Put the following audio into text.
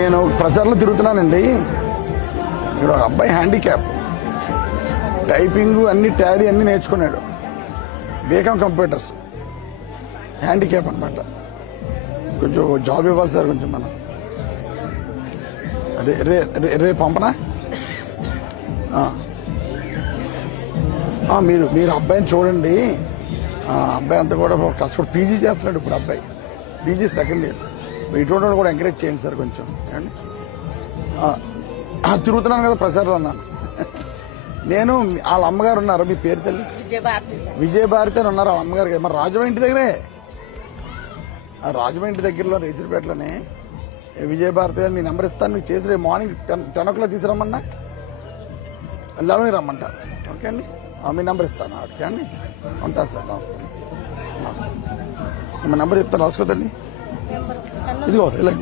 నేను ప్రచారంలో తిరుగుతున్నానండి. ఇక్కడ ఒక అబ్బాయి హ్యాండిక్యాప్, టైపింగ్ అన్ని టాలీ అన్ని నేర్చుకున్నాడు, బీకామ్ కంప్యూటర్స్, హ్యాండిక్యాప్ అనమాట. కొంచెం జాబ్ ఇవ్వాలి సార్ కొంచెం. మనం రే పంపనా? మీరు అబ్బాయిని చూడండి. అబ్బాయి అంతా కూడా కష్టపడి పీజీ చేస్తున్నాడు ఇప్పుడు. అబ్బాయి పీజీ సెకండ్ ఇయర్. ఇటువంటి కూడా ఎంకరేజ్ చేయండి సార్ కొంచెం. తిరుగుతున్నాను కదా ప్రచారంలో అన్నాను. నేను వాళ్ళ అమ్మగారు ఉన్నారు, మీ పేరు తల్లి? విజయభారతి అని ఉన్నారు వాళ్ళ అమ్మగారు. మరి రాజమండ్రి దగ్గరే, రాజమండ్రి దగ్గరలో రేసిరిపేటలోనే విజయభారతి గారు. మీ నెంబర్ ఇస్తాను, మీకు చేసి రేపు మార్నింగ్ 10 o'clock తీసుకురమ్మన్నా 11 రమ్మంటారు. ఓకే అండి, మీ నెంబర్ ఇస్తాను ఓకే అండి. ఉంటాను సార్. నమస్తే. నమస్తే. మీ నెంబర్ చెప్తాను, రాసుకోదండి. ఇదిగో ఇలా